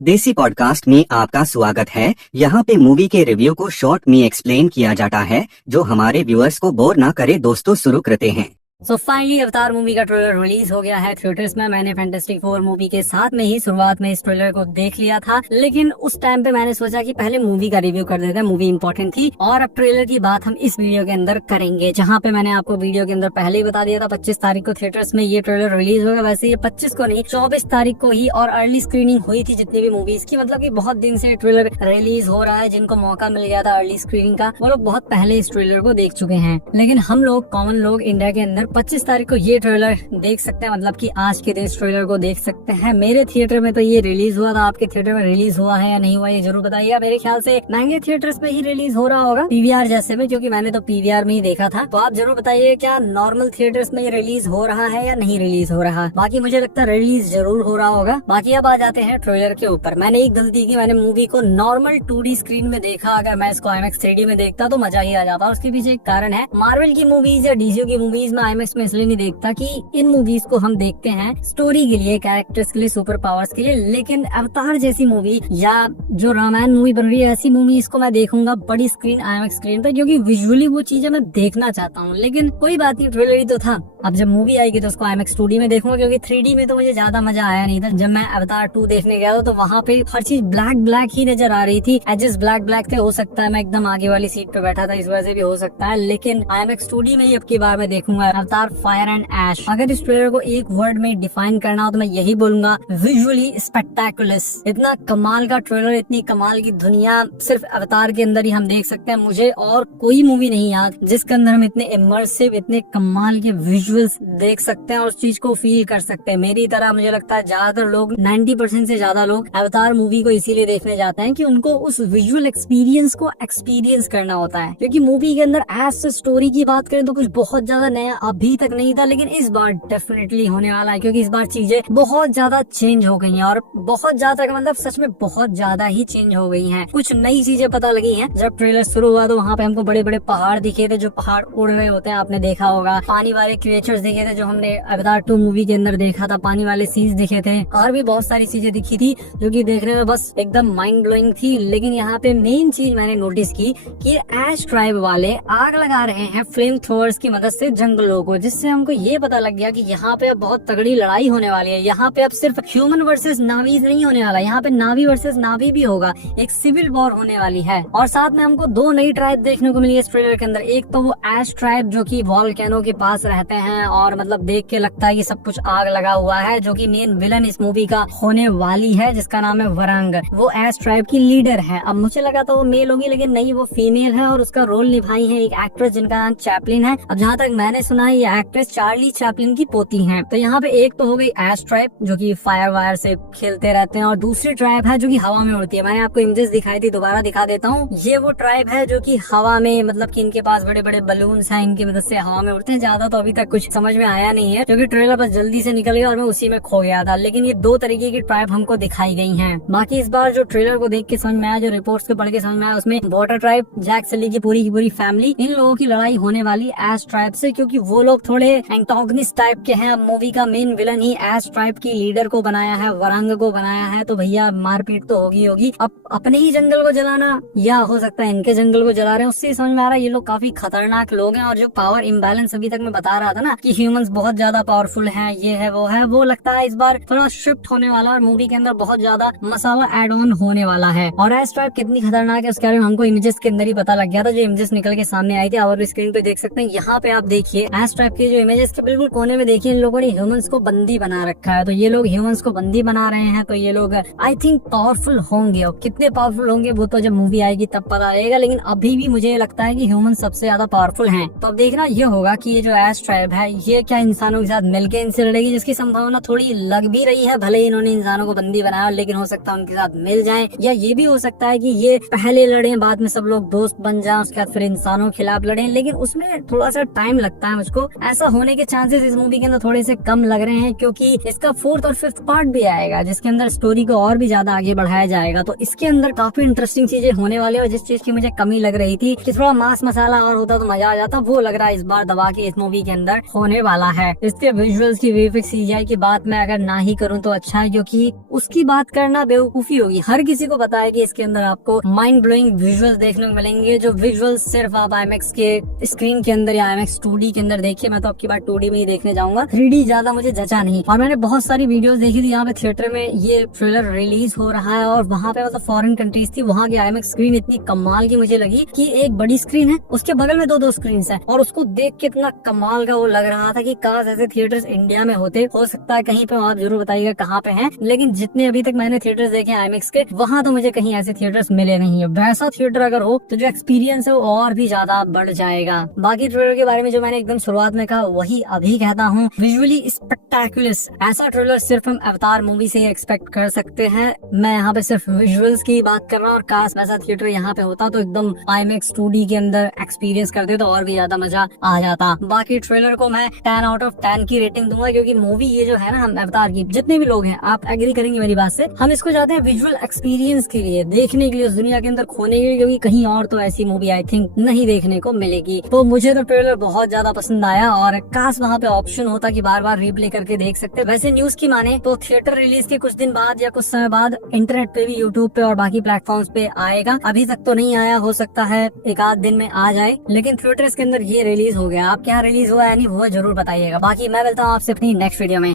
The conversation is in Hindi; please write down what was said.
देसी पॉडकास्ट में आपका स्वागत है। यहाँ पे मूवी के रिव्यू को शॉर्ट में एक्सप्लेन किया जाता है जो हमारे व्यूअर्स को बोर ना करे। दोस्तों शुरू करते हैं। फाइनली अवतार मूवी का ट्रेलर रिलीज हो गया है थिएटर्स में। मैंने फैंटास्टिक फोर मूवी के साथ में ही शुरुआत में इस ट्रेलर को देख लिया था, लेकिन उस टाइम पे मैंने सोचा कि पहले मूवी का रिव्यू कर देते हैं, मूवी इंपॉर्टेंट थी। और अब ट्रेलर की बात हम इस वीडियो के अंदर करेंगे, जहाँ पे मैंने आपको वीडियो के अंदर पहले ही बता दिया था 25 तारीख को थिएटर्स में ये ट्रेलर रिलीज होगा। वैसे ये 25 को नहीं 24 तारीख को ही और अर्ली स्क्रीनिंग हुई थी जितनी भी मूवीज की। मतलब की बहुत दिन से ट्रेलर रिलीज हो रहा है, जिनको मौका मिल गया था अर्ली स्क्रीनिंग का वो लोग बहुत पहले इस ट्रेलर को देख चुके हैं। लेकिन हम लोग कॉमन लोग इंडिया के अंदर 25 तारीख को ये ट्रेलर देख सकते हैं, मतलब कि आज के दिन इस ट्रेलर को देख सकते हैं। मेरे थिएटर में तो ये रिलीज हुआ था, आपके थिएटर में रिलीज हुआ है या नहीं हुआ ये जरूर बताइएगा। मेरे ख्याल से महंगे थिएटर्स में ही रिलीज हो रहा होगा, पीवीआर जैसे में, क्योंकि मैंने तो पीवीआर में ही देखा था। तो आप जरूर बताइए क्या नॉर्मल थिएटर्स में ये रिलीज हो रहा है या नहीं रिलीज हो रहा है। बाकी मुझे लगता है रिलीज जरूर हो रहा होगा। बाकी अब आ जाते हैं ट्रेलर के ऊपर। मैंने एक गलती की, मैंने मूवी को नॉर्मल 2D स्क्रीन में देखा। अगर मैं इसको IMAX 3D में देखता तो मजा ही आ जाता। उसके पीछे एक कारण है, मार्वल की मूवीज या डीसी की मूवीज में IMAX में इसलिए नहीं देखता कि इन मूवीज को हम देखते हैं स्टोरी के लिए, कैरेक्टर्स के लिए, सुपर पावर्स के लिए। लेकिन अवतार जैसी मूवी या जो रामायण मूवी बन रही है ऐसी मूवी इसको मैं देखूंगा बड़ी स्क्रीन IMAX स्क्रीन पे, क्योंकि विजुअली वो चीजें मैं देखना चाहता हूँ। लेकिन कोई बात नहीं, ट्रेलर ही तो था। अब जब मूवी आएगी तो उसको IMAX 2D में देखूंगा, क्योंकि 3D में तो मुझे ज्यादा मजा आया नहीं था। जब मैं अवतार 2 देखने गया था तो वहाँ पे हर चीज ब्लैक ही नजर आ रही थी। एजेस ब्लैक थे। हो सकता है मैं एकदम आगे वाली सीट पे बैठा था, इस वजह से भी हो सकता है। लेकिन IMAX 2D में ही अब की बार मैं देखूंगा अवतार फायर एंड ऐश। अगर इस ट्रेलर को एक वर्ड में डिफाइन करना हो तो मैं यही बोलूंगा, विजुअली स्पेक्टेकुलस। इतना कमाल का ट्रेलर, इतनी कमाल की दुनिया सिर्फ अवतार के अंदर ही हम देख सकते हैं। मुझे और कोई मूवी नहीं याद जिसके अंदर हम इतने इमर्सिव, इतने कमाल के विजुअल्स देख सकते हैं और उस चीज को फील कर सकते हैं। मेरी तरह मुझे लगता है ज्यादातर लोग, 90% से ज्यादा लोग अवतार मूवी को इसीलिए देखने जाते हैं कि उनको उस विजुअल एक्सपीरियंस को एक्सपीरियंस करना होता है। क्योंकि मूवी के अंदर एज स्टोरी की बात करें तो कुछ बहुत ज्यादा नया अभी तक नहीं था, लेकिन इस बार डेफिनेटली होने वाला है, क्योंकि इस बार चीजें बहुत ज्यादा चेंज हो गई हैं। और बहुत ज्यादा का मतलब सच में बहुत ज्यादा ही चेंज हो गई हैं। कुछ नई चीजें पता लगी हैं। जब ट्रेलर शुरू हुआ तो वहाँ पे हमको बड़े बड़े पहाड़ दिखे थे, जो पहाड़ उड़ रहे होते हैं, आपने देखा होगा। पानी वाले क्रिएचर्स दिखे थे जो हमने अवतार 2 मूवी के अंदर देखा था। पानी वाले सीन्स दिखे थे और भी बहुत सारी चीजें दिखी थी जो कि देखने में बस एकदम माइंड ब्लोइंग थी। लेकिन यहाँ पे मेन चीज मैंने नोटिस की कि ऐश ट्राइब वाले आग लगा रहे हैं फ्लेम थ्रोअर्स की मदद से जंगलों को, जिससे हमको ये पता लग गया कि यहाँ पे अब बहुत तगड़ी लड़ाई होने वाली है। यहाँ पे अब सिर्फ ह्यूमन वर्सेस नावीज नहीं होने वाला, यहाँ पे नावी वर्सेस नावी भी होगा। एक सिविल वॉर होने वाली है। और साथ में हमको 2 नई ट्राइब देखने को मिली है इस ट्रेलर के अंदर। एक तो वो ऐश ट्राइब जो कि वॉल्केनो के पास रहते हैं और मतलब देख के लगता है कि सब कुछ आग लगा हुआ है, जो कि मेन विलन इस मूवी का होने वाली है, जिसका नाम है वरांग। वो ऐश ट्राइब की लीडर है। अब मुझे लगा था वो मेल होगी, लेकिन नहीं, वो फीमेल है और उसका रोल निभाई है एक एक्ट्रेस जिनका नाम चैपलिन है। अब जहाँ तक मैंने सुना है ये एक्ट्रेस चार्ली चैपलिन की पोती है। तो यहाँ पे एक तो हो गई ऐश ट्राइब जो कि फायर वायर से खेलते रहते हैं, और दूसरी ट्राइब है जो कि हवा में उड़ती है। मैंने आपको इमेजेस दिखाई थी, दोबारा दिखा देता हूँ। ये वो ट्राइब है जो कि हवा में, मतलब कि इनके पास बड़े बड़े बलून्स हैं, इनकी मदद से हवा में उड़ते हैं। ज्यादा तो अभी तक कुछ समझ में आया नहीं है, क्योंकि ट्रेलर बस जल्दी से निकल गया और मैं उसी में खो गया था। लेकिन ये 2 तरीके की ट्राइब हमको दिखाई गई है। बाकी इस बार जो ट्रेलर को देख के समझ में आया, जो रिपोर्ट्स को पढ़ के समझ में आया, उसमें वाटर ट्राइब, जैक सली की पूरी फैमिली, इन लोगों की लड़ाई होने वाली ऐश ट्राइब से, क्योंकि वो लोग थोड़े एंटागनिस्ट टाइप के हैं। मूवी का मेन विलन ही ऐश ट्राइब की लीडर को बनाया है, वरांग को बनाया है, तो भैया मारपीट तो होगी। अब अपने ही जंगल को जलाना या हो सकता है इनके जंगल को जला रहे हैं, उससे समझ में आ रहा है ये लोग काफी खतरनाक लोग हैं। और जो पावर इम्बैलेंस अभी तक मैं बता रहा था ना कि ह्यूमंस बहुत ज्यादा पावरफुल हैं, ये है वो लगता है इस बार थोड़ा शिफ्ट होने वाला और मूवी के अंदर बहुत ज्यादा मसाला एड ऑन होने वाला है। और ऐश ट्राइब कितनी खतरनाक है उसके बारे में हमको इमेजेस के अंदर ही पता लग गया था, जो इमेजेस निकल के सामने आई थी। और स्क्रीन पे देख सकते हैं, यहाँ पे आप देखिए ऐश ट्राइब के जो इमेजेस के बिल्कुल कोने में देखिए, इन लोगों ने ह्यूमंस को बंदी बना रखा है। तो ये लोग ह्यूमंस को बंदी बना रहे हैं, तो ये लोग आई थिंक पावरफुल होंगे। और कितने पावरफुल होंगे वो तो जब मूवी आएगी तब पता लगेगा, लेकिन अभी भी मुझे लगता है कि ह्यूमन सबसे ज्यादा पावरफुल हैं। तो अब देखना ये होगा कि ये जो ऐश ट्राइब है ये क्या इंसानों के साथ मिलकर इनसे लड़ेगी, जिसकी संभावना थोड़ी लग भी रही है। भले इन्होंने इंसानों को बंदी बनाया, लेकिन हो सकता है उनके साथ मिल जाए, या ये भी हो सकता है कि ये पहले लड़े, बाद में सब लोग दोस्त बन जाए, उसके बाद फिर इंसानों के खिलाफ लड़े। लेकिन उसमें थोड़ा सा टाइम लगता है मुझको, को। ऐसा होने के चांसेस इस मूवी के अंदर थोड़े से कम लग रहे हैं, क्योंकि इसका 4th और 5th पार्ट भी आएगा जिसके अंदर स्टोरी को और भी ज्यादा आगे बढ़ाया जाएगा। तो इसके अंदर काफी इंटरेस्टिंग चीजें होने वाली है। और जिस चीज की मुझे कमी लग रही थी कि थोड़ा मांस मसाला और होता तो मजा आ जाता, वो लग रहा है इस बार दबा के इस मूवी के अंदर होने वाला है। इसके विजुअल्स की, वीएफएक्स, सीजीआई की बात मैं अगर ना ही करूं तो अच्छा है, क्योंकि उसकी बात करना बेवकूफी होगी। हर किसी को पता है कि इसके अंदर आपको माइंड ब्लोइंग विजुअल्स देखने को मिलेंगे, जो विजुअल्स सिर्फ आप IMAX के स्क्रीन के अंदर या IMAX 2D के अंदर देखिए। मैं तो आपकी बार 2D में ही देखने जाऊंगा, 3D ज्यादा मुझे जचा नहीं। और मैंने बहुत सारी वीडियोस देखी थी यहाँ पे थिएटर में ये ट्रेलर रिलीज हो रहा है, और वहाँ पे मतलब फॉरेन कंट्रीज थी, वहाँ की IMAX स्क्रीन इतनी कमाल की मुझे लगी कि एक बड़ी स्क्रीन है, उसके बगल में दो स्क्रीन है, और उसको देख के इतना कमाल का वो लग रहा था कि काश ऐसे थिएटर्स इंडिया में होते। हो सकता है कहीं पे आप जरूर बताइएगा कहाँ पे हैं, लेकिन जितने अभी तक मैंने थिएटर्स देखे IMAX के, वहाँ तो मुझे कहीं ऐसे थिएटर्स मिले नहीं है। वैसा थिएटर अगर हो तो जो एक्सपीरियंस है वो और भी ज्यादा बढ़ जाएगा। बाकी ट्रेलर के बारे में जो मैंने एकदम शुरुआत में कहा वही अभी कहता हूँ, विजुअली स्पेक्टेकुलर। ऐसा ट्रेलर सिर्फ हम अवतार मूवी से एक्सपेक्ट कर सकते हैं। मैं यहाँ पे सिर्फ विजुअल्स की बात कर रहा हूँ, और काश वैसा थिएटर यहाँ पे होता तो एकदम IMAX 2D के अंदर एक्सपीरियंस करते तो और भी ज्यादा मजा आ जाता। बाकी ट्रेलर को मैं 10 आउट ऑफ 10 की रेटिंग दूंगा, क्योंकि मूवी ये जो है ना, हम अवतार की जितने भी लोग हैं, आप एग्री करेंगे मेरी बात से, हम इसको चाहते हैं विजुअल एक्सपीरियंस के लिए, देखने के लिए, उस दुनिया के अंदर खोने के लिए, क्योंकि कहीं और तो ऐसी मूवी आई थिंक नहीं देखने को मिलेगी। तो मुझे तो ट्रेलर बहुत ज्यादा पसंद आया, और काश वहाँ पे ऑप्शन होता कि बार बार रिप्ले करके देख सकते। वैसे न्यूज की माने तो थिएटर रिलीज के कुछ दिन बाद या कुछ समय बाद इंटरनेट पे भी, यूट्यूब पे और बाकी प्लेटफॉर्म्स पे आएगा। अभी तक तो नहीं आया, हो सकता है एक आध दिन में आ जाए, लेकिन थिएटर्स के अंदर ये रिलीज हो गया। आप क्या रिलीज हुआ है नहीं वो जरूर बताइएगा। बाकी मैं मिलता हूँ आपसे अपनी नेक्स्ट वीडियो में।